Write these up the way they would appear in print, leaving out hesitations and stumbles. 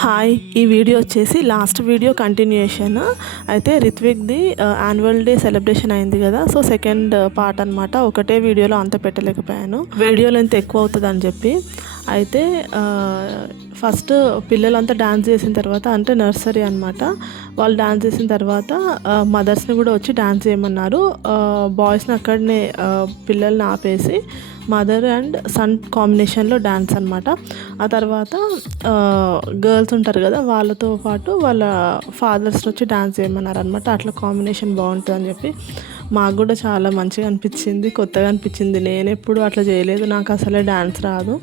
Hi! ఈ video వచ్చేసి last video continuation. అయితే రిత్విక్‌ది యాన్యువల్ డే సెలబ్రేషన్ అయింది కదా! సో, సెకండ్ పార్ట్ అనమాట. ఒకటే వీడియోలో అంత పెట్టలేకపోయాను. వీడియో లెంత్ ఎక్కువ అవుతుందని చెప్పి. అయితే ఫస్ట్ పిల్లలంతా డాన్స్ చేసిన తర్వాత, అంటే నర్సరీ అనమాట. వాళ్ళు డాన్స్ చేసిన తర్వాత మదర్స్‌ని కూడా వచ్చి డాన్స్ చేయమన్నారు. బాయ్స్‌ని అక్కడనే పిల్లల్ని ఆపేసి మదర్ అండ్ సన్ కాంబినేషన్లో డాన్స్ అనమాట. ఆ తర్వాత గర్ల్స్ ఉంటారు కదా, వాళ్ళతో పాటు వాళ్ళ ఫాదర్స్ వచ్చి డాన్స్ చేయమన్నారు అనమాట. అట్లా కాంబినేషన్ బాగుంటుందని చెప్పి మాకు కూడా చాలా మంచిగా అనిపించింది, కొత్తగా అనిపించింది. నేను ఎప్పుడు అట్లా చేయలేదు, నాకు అసలే డాన్స్ రాదు.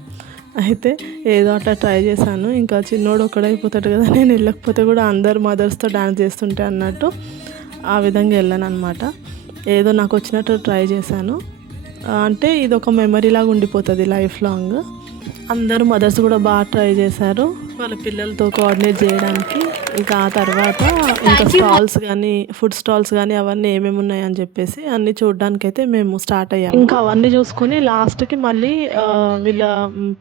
అయితే ఏదో అట్లా ట్రై చేశాను. ఇంకా చిన్నోడు ఒక్కడైపోతాడు కదా, నేను వెళ్ళకపోతే కూడా అందరు మదర్స్తో డాన్స్ చేస్తుంటే అన్నట్టు ఆ విధంగా వెళ్ళాను అనమాట. ఏదో నాకు వచ్చినట్టు ట్రై చేశాను. అంటే ఇది ఒక మెమరీ లాగా ఉండిపోతుంది లైఫ్ లాంగ్. అందరూ మదర్స్ కూడా బాగా ట్రై చేశారు వాళ్ళ పిల్లలతో కోఆర్డినేట్ చేయడానికి. ఇంకా ఆ తర్వాత ఇంకా స్టాల్స్ కానీ, ఫుడ్ స్టాల్స్ కానీ అవన్నీ ఏమేమి ఉన్నాయని చెప్పేసి అన్నీ చూడడానికైతే మేము స్టార్ట్ అయ్యాము. ఇంకా అవన్నీ చూసుకొని లాస్ట్కి మళ్ళీ వీళ్ళ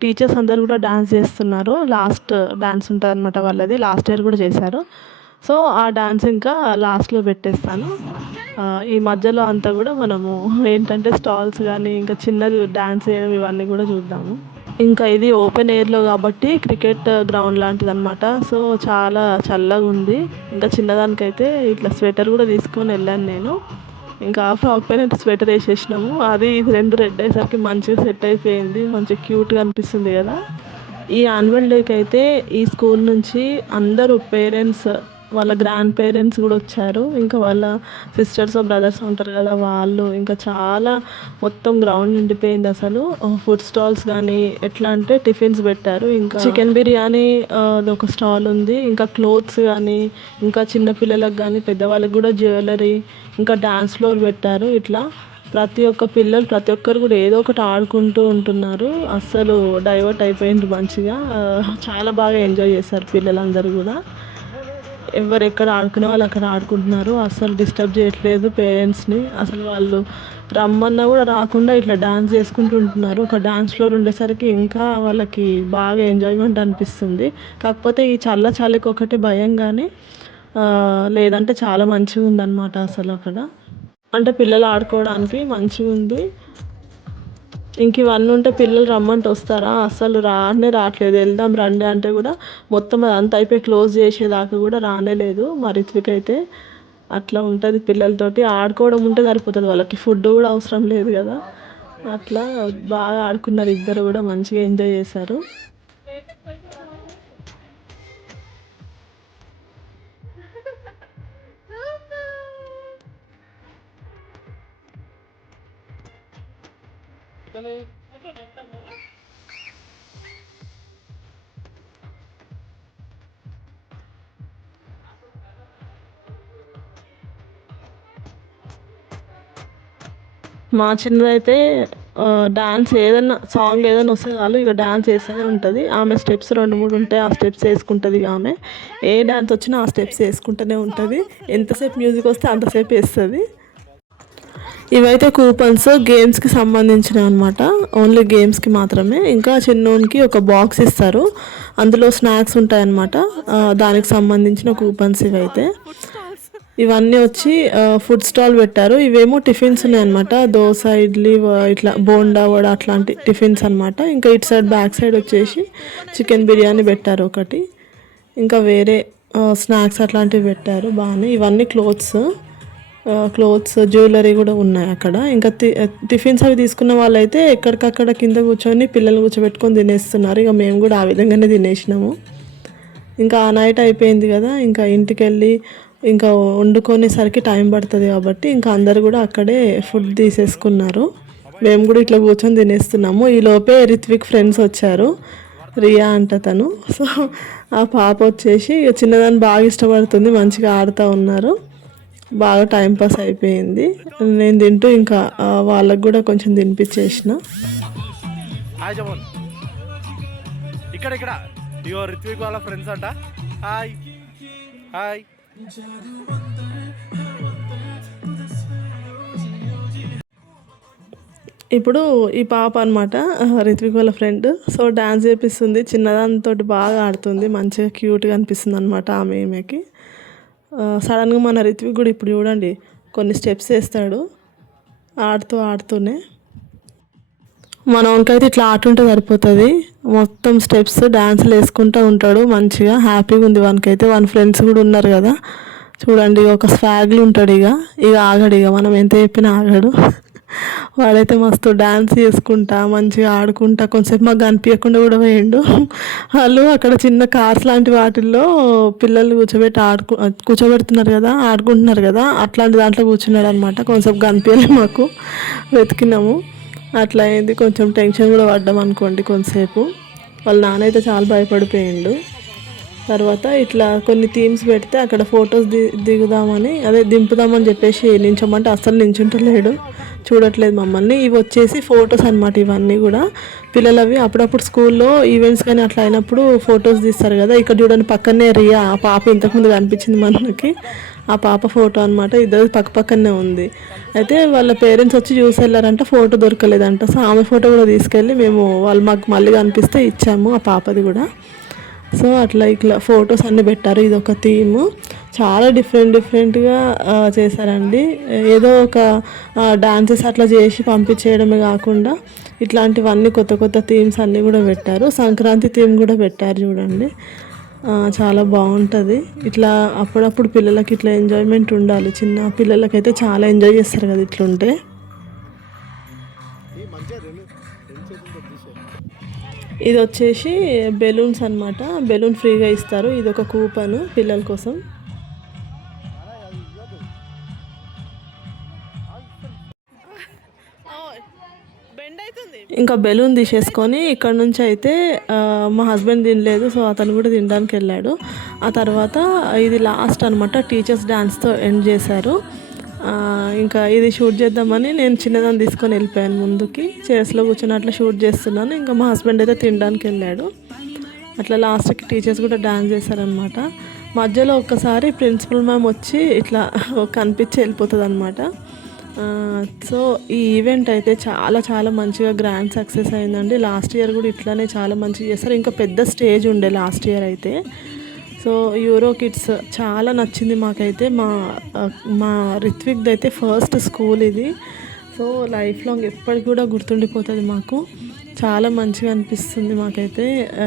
టీచర్స్ అందరు కూడా డాన్స్ చేస్తున్నారు. లాస్ట్ డాన్స్ ఉంటుంది అనమాట వాళ్ళది. లాస్ట్ ఇయర్ కూడా చేశారు. సో ఆ డాన్స్ ఇంకా లాస్ట్లో పెట్టేస్తాను. ఈ మధ్యలో అంతా కూడా మనము ఏంటంటే స్టాల్స్ కానీ, ఇంకా చిన్నది డాన్స్ చేయడం ఇవన్నీ కూడా చూద్దాము. ఇంకా ఇది ఓపెన్ ఎయిర్లో కాబట్టి క్రికెట్ గ్రౌండ్ లాంటిది అనమాట. సో చాలా చల్లగా ఉంది. ఇంకా చిన్నదానికైతే ఇట్లా స్వెటర్ కూడా తీసుకొని వెళ్ళాను నేను. ఇంకా ఫ్రాక్ పైన స్వెటర్ వేసేసినాము. అది ఇది రెండు రెడ్ అయ్యేసరికి మంచిగా సెట్ అయిపోయింది. మంచిగా క్యూట్గా అనిపిస్తుంది కదా. ఈ యాన్యువల్ డేకి అయితే ఈ స్కూల్ నుంచి అందరూ పేరెంట్స్, వాళ్ళ గ్రాండ్ పేరెంట్స్ కూడా వచ్చారు. ఇంకా వాళ్ళ సిస్టర్స్ బ్రదర్స్ ఉంటారు కదా, వాళ్ళు ఇంకా చాలా మొత్తం గ్రౌండ్ నిండిపోయింది అసలు. ఫుడ్ స్టాల్స్ కానీ, ఎట్లా అంటే టిఫిన్స్ పెట్టారు. ఇంకా చికెన్ బిర్యానీ ఒక స్టాల్ ఉంది. ఇంకా క్లోత్స్ కానీ, ఇంకా చిన్నపిల్లలకు కానీ పెద్దవాళ్ళకి కూడా జ్యువెలరీ, ఇంకా డాన్స్ ఫ్లోర్ పెట్టారు. ఇట్లా ప్రతి ఒక్కరు కూడా ఏదో ఒకటి ఆడుకుంటూ ఉంటున్నారు. అస్సలు డైవర్ట్ అయిపోయిండ్రు మంచిగా. చాలా బాగా ఎంజాయ్ చేశారు పిల్లలందరూ కూడా. ఎవరు ఎక్కడ ఆడుకునే వాళ్ళు అక్కడ ఆడుకుంటున్నారు. అస్సలు డిస్టర్బ్ చేయట్లేదు పేరెంట్స్ని. అసలు వాళ్ళు రమ్మన్నా కూడా రాకుండా ఇట్లా డాన్స్ చేసుకుంటూ ఉంటున్నారు. ఒక డాన్స్ ఫ్లోర్ ఉండేసరికి ఇంకా వాళ్ళకి బాగా ఎంజాయ్మెంట్ అనిపిస్తుంది. కాకపోతే ఈ చలికి ఒకటి భయం కానీ, లేదంటే చాలా మంచిగా ఉందన్నమాట అసలు అక్కడ. అంటే పిల్లలు ఆడుకోవడానికి మంచిగా ఉంది. ఇంక ఇవన్నీ ఉంటే పిల్లలు రమ్మంటే వస్తారా? అస్సలు రావట్లేదు. వెళ్దాం రండి అంటే కూడా మొత్తం అదంతా అయిపోయి క్లోజ్ చేసేదాకా కూడా రానేలేదు మా రిత్విక్ అయితే. అట్లా ఉంటుంది పిల్లలతోటి. ఆడుకోవడం ఉంటే సరిపోతుంది వాళ్ళకి, ఫుడ్ కూడా అవసరం లేదు కదా. అట్లా బాగా ఆడుకున్నారు ఇద్దరు కూడా, మంచిగా ఎంజాయ్ చేశారు. మా చిన్నదైతే డాన్స్ ఏదన్నా సాంగ్ ఏదైనా వస్తే చాలు ఇక డాన్స్ వేస్తూనే ఉంటుంది. ఆమె స్టెప్స్ 2, 3 ఉంటాయి, ఆ స్టెప్స్ వేసుకుంటుంది. ఇక ఆమె ఏ డాన్స్ వచ్చినా ఆ స్టెప్స్ వేసుకుంటూనే ఉంటుంది. ఎంతసేపు మ్యూజిక్ వస్తే అంతసేపు వేస్తుంది. ఇవైతే కూపన్స్ గేమ్స్కి సంబంధించినవి అనమాట. ఓన్లీ గేమ్స్కి మాత్రమే. ఇంకా చిన్నోనికి ఒక బాక్స్ ఇస్తారు, అందులో స్నాక్స్ ఉంటాయన్నమాట. దానికి సంబంధించిన కూపన్స్ ఇవైతే. ఇవన్నీ వచ్చి ఫుడ్ స్టాల్ పెట్టారు. ఇవేమో టిఫిన్స్ ఉన్నాయన్నమాట. దోశ, ఇడ్లీ, ఇట్లా బోండా, వడ అట్లాంటి టిఫిన్స్ అనమాట. ఇంకా ఇటు సైడ్ బ్యాక్ సైడ్ వచ్చేసి చికెన్ బిర్యానీ పెట్టారు ఒకటి. ఇంకా వేరే స్నాక్స్ అట్లాంటివి పెట్టారు బాగానే. ఇవన్నీ క్లోత్స్ జ్యువెలరీ కూడా ఉన్నాయి అక్కడ. ఇంకా టిఫిన్స్ అవి తీసుకున్న వాళ్ళైతే ఎక్కడికక్కడ కింద కూర్చొని పిల్లల్ని కూర్చోబెట్టుకొని తినేస్తున్నారు. ఇక మేము కూడా ఆ విధంగానే తినేసినాము. ఇంకా ఆ నైట్ అయిపోయింది కదా, ఇంకా ఇంటికి వెళ్ళి ఇంకా వండుకునేసరికి టైం పడుతుంది కాబట్టి ఇంకా అందరు కూడా అక్కడే ఫుడ్ తీసేసుకున్నారు. మేము కూడా ఇట్లా కూర్చొని తినేస్తున్నాము. ఈలోపే రిత్విక్ ఫ్రెండ్స్ వచ్చారు, రియా అంట తను. సో ఆ పాప వచ్చేసి చిన్నదాన్ని బాగా ఇష్టపడుతుంది, మంచిగా ఆడుతూ ఉన్నారు. బాగా టైంపాస్ అయిపోయింది. నేను తింటూ ఇంకా వాళ్ళకు కూడా కొంచెం తినిపించేసిన. ఇక్కడ ఇగో రిత్విక్ వాళ్ళ ఫ్రెండ్స్ అంట. Hi hi. ఇప్పుడు ఈ పాప అనమాట రిత్విక్ వాళ్ళ ఫ్రెండ్. సో డాన్స్ చేపిస్తుంది, చిన్నదానితో బాగా ఆడుతుంది, మంచిగా క్యూట్గా అనిపిస్తుంది అనమాట ఈమెకి. సడన్గా మన రిత్విక్ కూడా ఇప్పుడు చూడండి కొన్ని స్టెప్స్ వేస్తాడు ఆడుతూనే. మనకైతే ఇట్లా ఆడుతుంటే సరిపోతుంది, మొత్తం స్టెప్స్ డాన్సులు వేసుకుంటూ ఉంటాడు, మంచిగా హ్యాపీగా ఉంది వానికైతే. వాని ఫ్రెండ్స్ కూడా ఉన్నారు కదా చూడండి, ఒక స్వాగ్లు ఉంటాడు. ఇక ఆగడు, మనం ఎంత చెప్పినా ఆగాడు. వాడైతే మస్తు డ్యాన్స్ చేసుకుంటా మంచిగా ఆడుకుంటా కొంచెంసేపు మాకు కనిపించకుండా కూడా పోయిండు. వాళ్ళు అక్కడ చిన్న కార్స్ లాంటి వాటిల్లో పిల్లల్ని కూర్చోబెడుతున్నారు కదా, ఆడుకుంటున్నారు కదా, అట్లాంటి దాంట్లో కూర్చున్నాడు అనమాట. కొంచెంసేపు కనిపించలే మాకు, వెతికినాము. అట్లా అయింది, కొంచెం టెన్షన్ కూడా పడ్డాం అనుకోండి కొంతసేపు. వాళ్ళ నాన్న అయితే చాలా భయపడిపోయిండు. తర్వాత ఇట్లా కొన్ని థీమ్స్ పెడితే అక్కడ ఫొటోస్ దిగుదామని దింపుదామని చెప్పేసి నించోమంటే అస్సలు నించుంటలేడు, చూడట్లేదు మమ్మల్ని. ఇవి వచ్చేసి ఫొటోస్ అనమాట, ఇవన్నీ కూడా పిల్లలు అవి అప్పుడప్పుడు స్కూల్లో ఈవెంట్స్ కానీ అట్లా అయినప్పుడు ఫొటోస్ తీస్తారు కదా. ఇక్కడ చూడండి పక్కనే రియా, ఆ పాప ఇంతకుముందు కనిపించింది మనకి, ఆ పాప ఫోటో అనమాట. ఇద్దరు పక్కనే ఉంది. అయితే వాళ్ళ పేరెంట్స్ వచ్చి చూసి వెళ్ళారంట, ఫోటో దొరకలేదంట. సో ఆమె ఫోటో కూడా తీసుకెళ్ళి వాళ్ళు మాకు మళ్ళీ కనిపిస్తే ఇచ్చాము, ఆ పాపది కూడా. సో అట్లా ఇట్లా ఫొటోస్ అన్నీ పెట్టారు. ఇది ఒక థీమ్, చాలా డిఫరెంట్గా చేశారండి. ఏదో ఒక డాన్సెస్ అట్లా చేసి పంపించేయడమే కాకుండా ఇట్లాంటివన్నీ కొత్త థీమ్స్ అన్నీ కూడా పెట్టారు. సంక్రాంతి థీమ్ కూడా పెట్టారు చూడండి, చాలా బాగుంటుంది. ఇట్లా అప్పుడప్పుడు పిల్లలకి ఇట్లా ఎంజాయ్మెంట్ ఉండాలి. చిన్న పిల్లలకైతే చాలా ఎంజాయ్ చేస్తారు కదా ఇట్లుంటే. ఇది వచ్చేసి బెలూన్స్ అనమాట, బెలూన్ ఫ్రీగా ఇస్తారు. ఇది ఒక కూపన్ పిల్లల కోసం. ఇంకా బెలూన్ తీసేసుకొని ఇక్కడ నుంచి అయితే మా హస్బెండ్ తినలేదు, సో అతను కూడా తినడానికి వెళ్ళాడు. ఆ తర్వాత ఇది లాస్ట్ అనమాట, టీచర్స్ డాన్స్తో ఎండ్ చేశారు. ఇంకా ఇది షూట్ చేద్దామని నేను చిన్నదాన్ని తీసుకొని వెళ్ళిపోయాను ముందుకి, చైర్స్లో కూర్చొని అట్లా షూట్ చేస్తున్నాను. ఇంకా మా హస్బెండ్ అయితే తినడానికి వెళ్ళాడు. అట్లా లాస్ట్కి టీచర్స్ కూడా డాన్స్ చేశారనమాట. మధ్యలో ఒక్కసారి ప్రిన్సిపల్ మ్యామ్ వచ్చి ఇట్లా కనిపించి వెళ్ళిపోతుంది అనమాట. సో ఈ ఈవెంట్ అయితే చాలా మంచిగా గ్రాండ్ సక్సెస్ అయిందండి. లాస్ట్ ఇయర్ కూడా ఇట్లానే చాలా మంచిగా చేస్తారు. ఇంకా పెద్ద స్టేజ్ ఉండే లాస్ట్ ఇయర్ అయితే. సో యూరో కిడ్స్ చాలా నచ్చింది మాకైతే. మా రిత్విక్ది అయితే ఫస్ట్ స్కూల్ ఇది. సో లైఫ్ లాంగ్ ఎప్పటికి కూడా గుర్తుండిపోతుంది మాకు. చాలా మంచిగా అనిపిస్తుంది మాకైతే.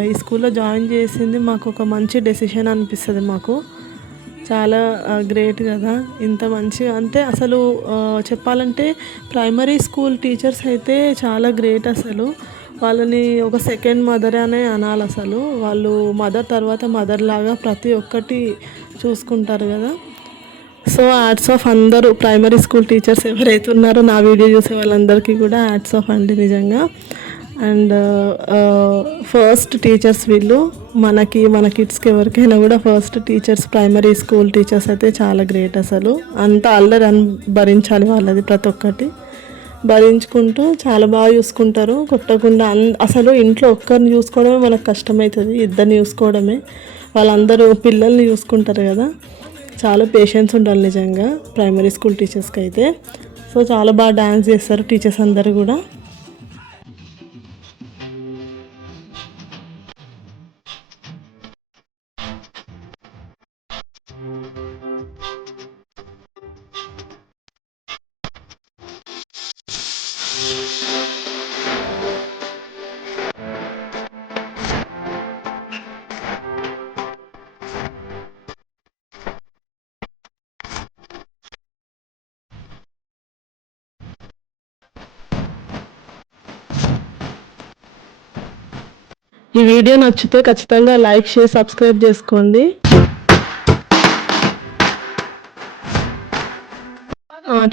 ఈ స్కూల్లో జాయిన్ చేసింది మాకు ఒక మంచి డెసిషన్ అనిపిస్తుంది మాకు. చాలా గ్రేట్ కదా, ఇంత మంచిగా. అంటే అసలు చెప్పాలంటే ప్రైమరీ స్కూల్ టీచర్స్ అయితే చాలా గ్రేట్ అసలు. వాళ్ళని ఒక సెకండ్ మదర్ అనే అనాలి అసలు. వాళ్ళు మదర్ తర్వాత మదర్ లాగా ప్రతి ఒక్కటి చూసుకుంటారు కదా. సో యాడ్స్ ఆఫ్ అందరూ ప్రైమరీ స్కూల్ టీచర్స్ ఎవరైతే ఉన్నారో నా వీడియో చూసే వాళ్ళందరికీ కూడా యాడ్స్ ఆఫ్ అండి నిజంగా. అండ్ ఫస్ట్ టీచర్స్ వీళ్ళు మన కిడ్స్కి ఎవరికైనా కూడా first teachers primary school teachers అయితే చాలా గ్రేట్ అసలు. అంత అల్లరి భరించాలి వాళ్ళది, ప్రతి ఒక్కటి భరించుకుంటూ చాలా బాగా చూసుకుంటారు, కొట్టకుండా. అసలు ఇంట్లో ఒక్కరిని చూసుకోవడమే మనకు కష్టమవుతుంది, ఇద్దరిని చూసుకోవడమే. వాళ్ళందరూ పిల్లల్ని చూసుకుంటారు కదా, చాలా పేషెన్స్ ఉండాలి నిజంగా ప్రైమరీ స్కూల్ టీచర్స్కి అయితే. సో చాలా బాగా డ్యాన్స్ చేస్తారు టీచర్స్ అందరూ కూడా. ఈ వీడియో నచ్చితే ఖచ్చితంగా లైక్, షేర్, సబ్స్క్రైబ్ చేసుకోండి.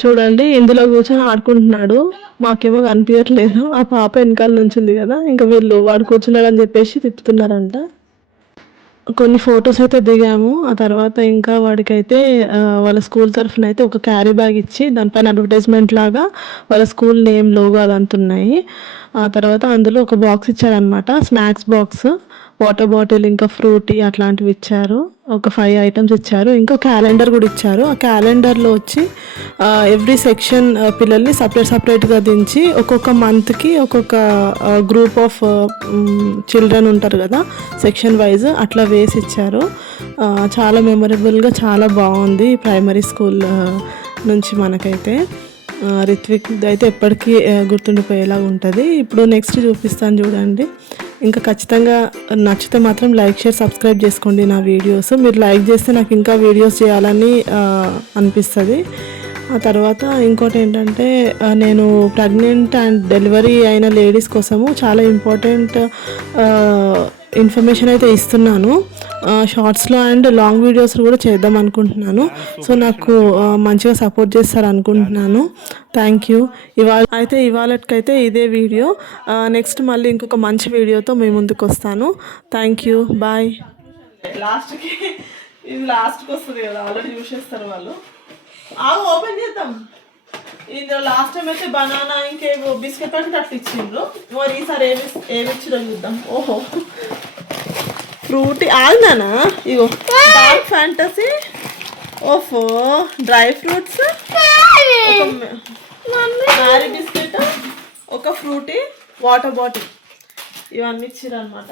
చూడండి ఇందులో కూర్చొని ఆడుకుంటున్నాడు, మాకేమో కనిపించట్లేదు. ఆ పాప వెనకాల నుంచి ఉంది కదా, ఇంకా వాడు కూర్చున్నాడు అని చెప్పేసి తిప్పుతున్నారంట. కొన్ని ఫొటోస్ అయితే దిగాము. ఆ తర్వాత ఇంకా వాడికైతే వాళ్ళ స్కూల్ తరఫున అయితే ఒక క్యారీ బ్యాగ్ ఇచ్చి దానిపైన అడ్వర్టైజ్మెంట్ లాగా వాళ్ళ స్కూల్ నేమ్ లోగో అదంతా ఉన్నాయి. ఆ తర్వాత అందులో ఒక బాక్స్ ఇచ్చారనమాట, స్నాక్స్ బాక్స్, వాటర్ బాటిల్, ఇంకా ఫ్రూటీ అట్లాంటివి ఇచ్చారు. ఒక 5 ఐటమ్స్ ఇచ్చారు. ఇంకో క్యాలెండర్ కూడా ఇచ్చారు. ఆ క్యాలెండర్లో వచ్చి ఎవ్రీ సెక్షన్ పిల్లల్ని సపరేట్గా దించి ఒక్కొక్క మంత్కి ఒక్కొక్క గ్రూప్ ఆఫ్ చిల్డ్రన్ ఉంటారు కదా, సెక్షన్ వైజ్ అట్లా వేసి ఇచ్చారు. చాలా మెమరబుల్గా చాలా బాగుంది ప్రైమరీ స్కూల్ నుంచి మనకైతే. రిత్విక్ అయితే ఎప్పటికీ గుర్తుండిపోయేలా ఉంటుంది. ఇప్పుడు నెక్స్ట్ చూపిస్తాను చూడండి. ఇంకా ఖచ్చితంగా నచ్చితే మాత్రం లైక్, షేర్, సబ్స్క్రైబ్ చేసుకోండి నా వీడియోస్. మీరు లైక్ చేస్తే నాకు ఇంకా వీడియోస్ చేయాలని అనిపిస్తుంది. ఆ తర్వాత ఇంకోటి ఏంటంటే నేను ప్రెగ్నెంట్ అండ్ డెలివరీ అయిన లేడీస్ కోసము చాలా ఇంపార్టెంట్ ఇన్ఫర్మేషన్ అయితే ఇస్తున్నాను. షార్ట్స్లో అండ్ లాంగ్ వీడియోస్ కూడా చేద్దాం అనుకుంటున్నాను. సో నాకు మంచిగా సపోర్ట్ చేస్తారు అనుకుంటున్నాను. Thank you. ఇవాళకైతే ఇదే వీడియో. నెక్స్ట్ మళ్ళీ ఇంకొక మంచి వీడియోతో మీ ముందుకు వస్తాను. Thank you, bye. లాస్ట్కి ఇది లాస్ట్కి వస్తుంది కదా, ఆల్రెడీ చూసేస్తారు వాళ్ళు. ఓపెన్ చేద్దాం. ఇందులో లాస్ట్ టైం అయితే బనానా ఇంకేవో బిస్కెట్ ప్యాకెట్ అట్లా ఇచ్చిండ్రు. మరి ఈసారి ఏమి ఇచ్చిరో చూద్దాం. ఓహో, ఫ్రూటీ ఆల్దానా, ఇగో డార్క్ ఫ్యాంటసీ, ఓఫో డ్రై ఫ్రూట్స్, మ్యారీ బిస్కెట్, ఒక ఫ్రూటీ, వాటర్ బాటిల్, ఇవన్నీ ఇచ్చిర్రు అనమాట.